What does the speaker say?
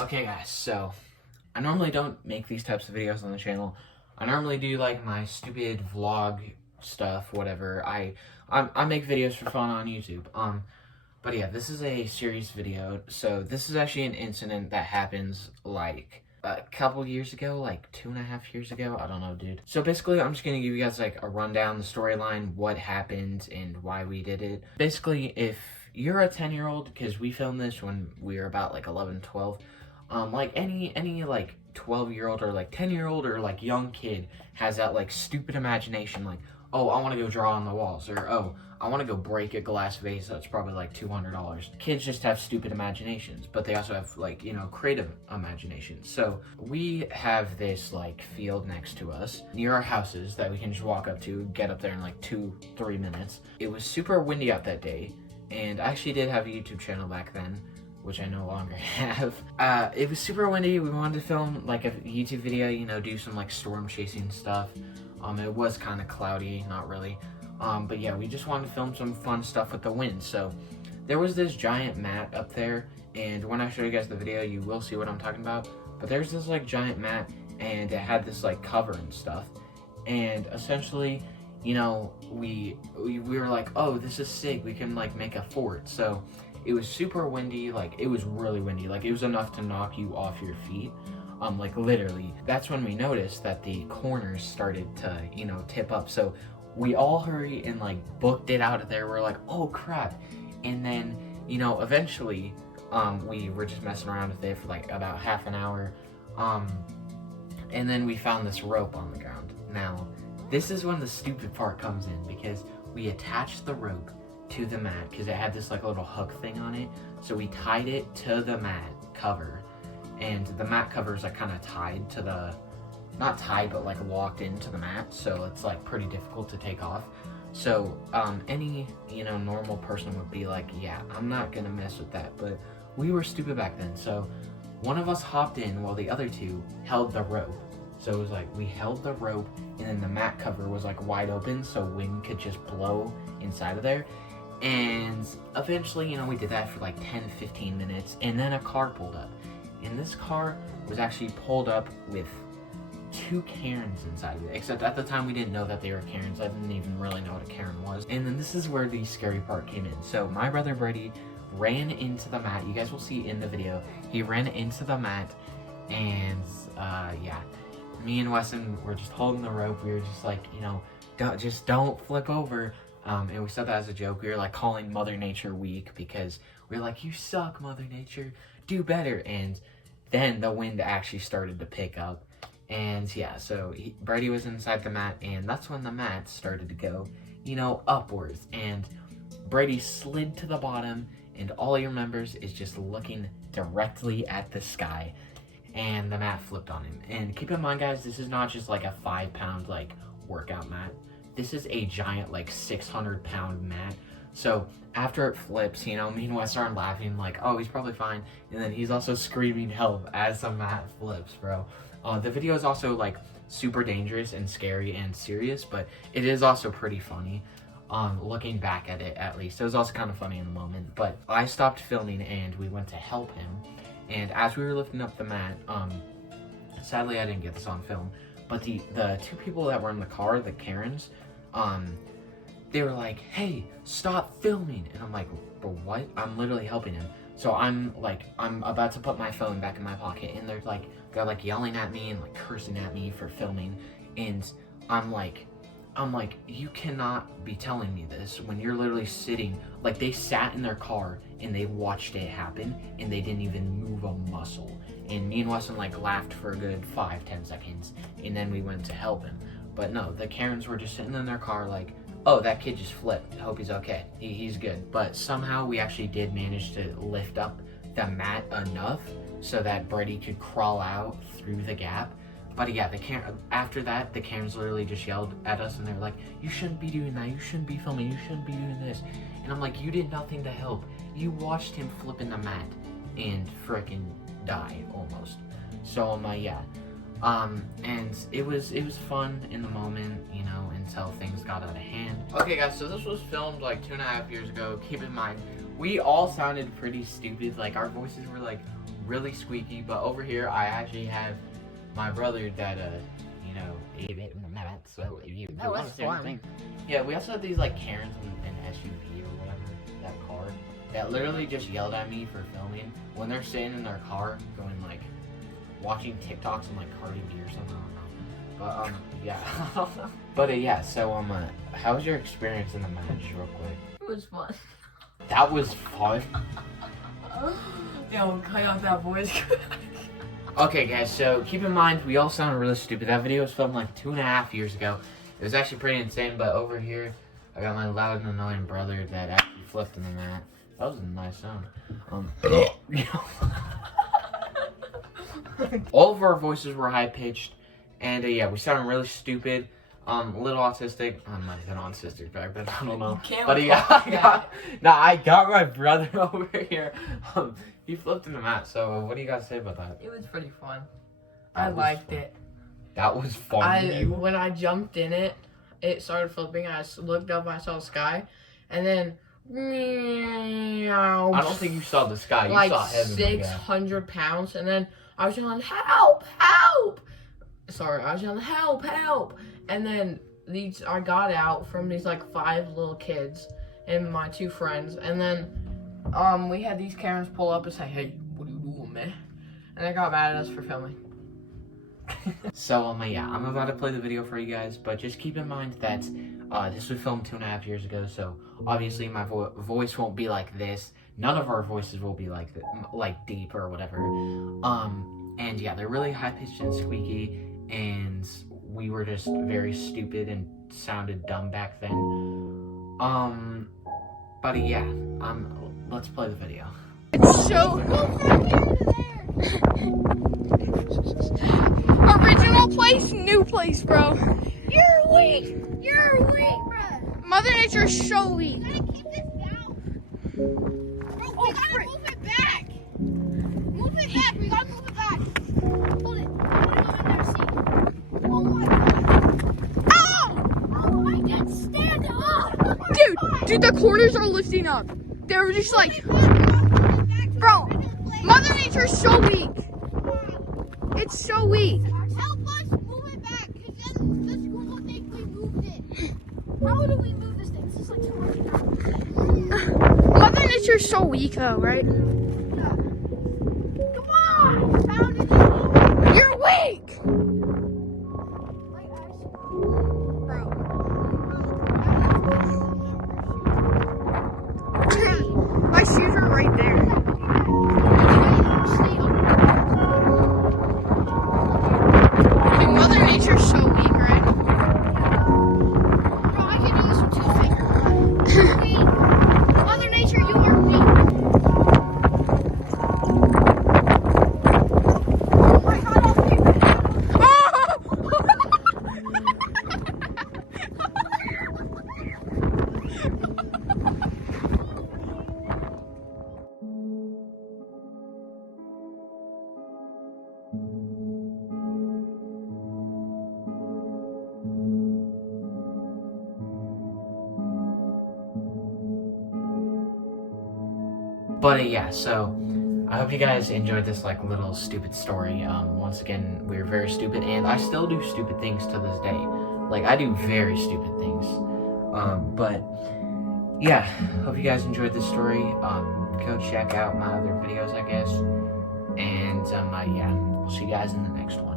Okay guys, so I normally don't make these types of videos on the channel. I normally do like my stupid vlog stuff, whatever. I make videos for fun on YouTube. But yeah, this is a serious video. So this is actually an incident that happens like a couple years ago, like 2.5 years ago. I don't know, dude. So basically, I'm just gonna give you guys like a rundown, the storyline, what happened, and why we did it. Basically, if you're a 10-year-old, because we filmed this when we were about like 11, 12, like any like 12-year-old or like 10-year-old or like young kid has that like stupid imagination, like, oh, I want to go draw on the walls, or oh, I want to go break a glass vase that's probably like $200. Kids just have stupid imaginations, but they also have like, you know, creative imaginations. So we have this like field next to us near our houses that we can just walk up to, get up there in like 2-3 minutes. It was super windy out that day, and I actually did have a YouTube channel back then, which I no longer have. It was super windy. We wanted to film like a YouTube video, you know, do some like storm chasing stuff. It was kind of cloudy, not really. But yeah, we just wanted to film some fun stuff with the wind. So there was this giant mat up there, and when I show you guys the video, you will see what I'm talking about. But there's this like giant mat, and it had this like cover and stuff. And essentially, you know, we were like, oh, this is sick. We can like make a fort. So it was super windy, like it was really windy, like it was enough to knock you off your feet, like literally. That's when we noticed that the corners started to, you know, tip up. So we all hurried and like booked it out of there. We're like, oh crap. And then, you know, eventually, we were just messing around with it for like about half an hour. And then we found this rope on the ground. Now, this is when the stupid part comes in, because we attached the rope to the mat because it had this like little hook thing on it. So we tied it to the mat cover, and the mat cover is like kind of tied to the, not tied, but like locked into the mat. So it's like pretty difficult to take off. So any, you know, normal person would be like, yeah, I'm not gonna mess with that. But we were stupid back then. So one of us hopped in while the other two held the rope. So it was like we held the rope, and then the mat cover was like wide open, so wind could just blow inside of there. And eventually, you know, we did that for like 10-15 minutes, and then a car pulled up. And this car was actually pulled up with 2 Karens inside of it, except at the time we didn't know that they were Karens. I didn't even really know what a Karen was. And then this is where the scary part came in. So my brother Brady ran into the mat. You guys will see in the video. He ran into the mat, and yeah, me and Weston were just holding the rope. We were just like, you know, don't flip over. And we said that as a joke. We were like calling Mother Nature weak, because we were like, you suck, Mother Nature, do better. And then the wind actually started to pick up. And yeah, so Brady was inside the mat, and that's when the mat started to go, you know, upwards. And Brady slid to the bottom, and all he remembers is just looking directly at the sky. And the mat flipped on him. And keep in mind, guys, this is not just like a 5-pound like workout mat. This is a giant like 600-pound mat. So after it flips, you know, me and Wes are laughing like, oh, he's probably fine. And then he's also screaming help as the mat flips, bro. The video is also like super dangerous and scary and serious, but it is also pretty funny. Looking back at it, at least. It was also kind of funny in the moment. But I stopped filming and we went to help him. And as we were lifting up the mat, sadly I didn't get this on film, but the 2 people that were in the car, the Karens, they were like, hey, stop filming. And I'm like, but what? I'm literally helping him. So I'm about to put my phone back in my pocket, and they're like yelling at me and like cursing at me for filming. And I'm like, you cannot be telling me this when you're literally sitting, like they sat in their car and they watched it happen, and they didn't even move a muscle. And me and Weston like laughed for a good 5-10 seconds, and then we went to help him. But no, the Karens were just sitting in their car like, oh, that kid just flipped. I hope he's okay. He's good. But somehow we actually did manage to lift up the mat enough so that Brady could crawl out through the gap. But yeah, after that, the Karens literally just yelled at us, and they're like, you shouldn't be doing that. You shouldn't be filming. You shouldn't be doing this. And I'm like, you did nothing to help. You watched him flip in the mat and frickin' die almost. So I'm like, yeah. And it was fun in the moment, you know, until things got out of hand. Okay guys, so this was filmed like 2.5 years ago. Keep in mind, we all sounded pretty stupid. Like our voices were like really squeaky. But over here, I actually have my brother that, you know, That was fun. yeah, we also have these like Karens in SUV or whatever, that car, that literally just yelled at me for filming when they're sitting in their car going like, watching TikToks on like Cardi B or something. I don't know. But yeah. But yeah, so how was your experience in the match, real quick? It was fun. That was fun. Yo, cut out that voice. Okay, guys, so keep in mind, we all sounded really stupid. That video was filmed like 2.5 years ago. It was actually pretty insane, but over here, I got my loud and annoying brother that actually flipped in the mat. That was a nice sound. You know, all of our voices were high-pitched, and yeah, we sounded really stupid. A little autistic. I might have been autistic back then, I don't know. But yeah, I got my brother over here. He flipped in the mat, so what do you guys say about that? It was pretty fun. I liked it. That was fun. When I jumped in it, it started flipping. I looked up, I saw the sky, and then meow. I don't think you saw the sky. You like saw heaven. 600 pounds, and then I was yelling, help, help! Sorry, I was yelling, help, help! And then I got out from these like 5 little kids and my 2 friends, and then we had these Karens pull up and say, hey, what are you doing, man? And they got mad at us for filming. So yeah, I'm about to play the video for you guys, but just keep in mind that this was filmed 2.5 years ago, so obviously my voice won't be like this. None of our voices will be like deep or whatever. And yeah, they're really high pitched and squeaky, and we were just very stupid and sounded dumb back then. But yeah, let's play the video. Original place, new place, bro. You're weak. You're weak, bro. Mother Nature's so weak. We gotta keep this down. Bro, we gotta move it back. Move it back. We gotta move it back. Hold it. Hold it on there, see. Oh my god. Ow! Oh, I can't stand up. Dude, the corners are lifting up. They were just like, bro, Mother Nature's so weak. It's so weak. Help us move it back, because then the school will think we moved it. How do we move this thing? This is like too much. Mother Nature's so weak though, right? Yeah. Come on! How did you? You're weak! Bro. My shoes are right there. Mother Nature's so weak, right? Bro, I can do this with 2 fingers. You're weak. Mother Nature, you are weak. Oh my god, I'll take that. But yeah, so I hope you guys enjoyed this like little stupid story. Once again, we're very stupid, and I still do stupid things to this day. Like, I do very stupid things. But yeah, hope you guys enjoyed this story. Go check out my other videos, I guess. And yeah, we'll see you guys in the next one.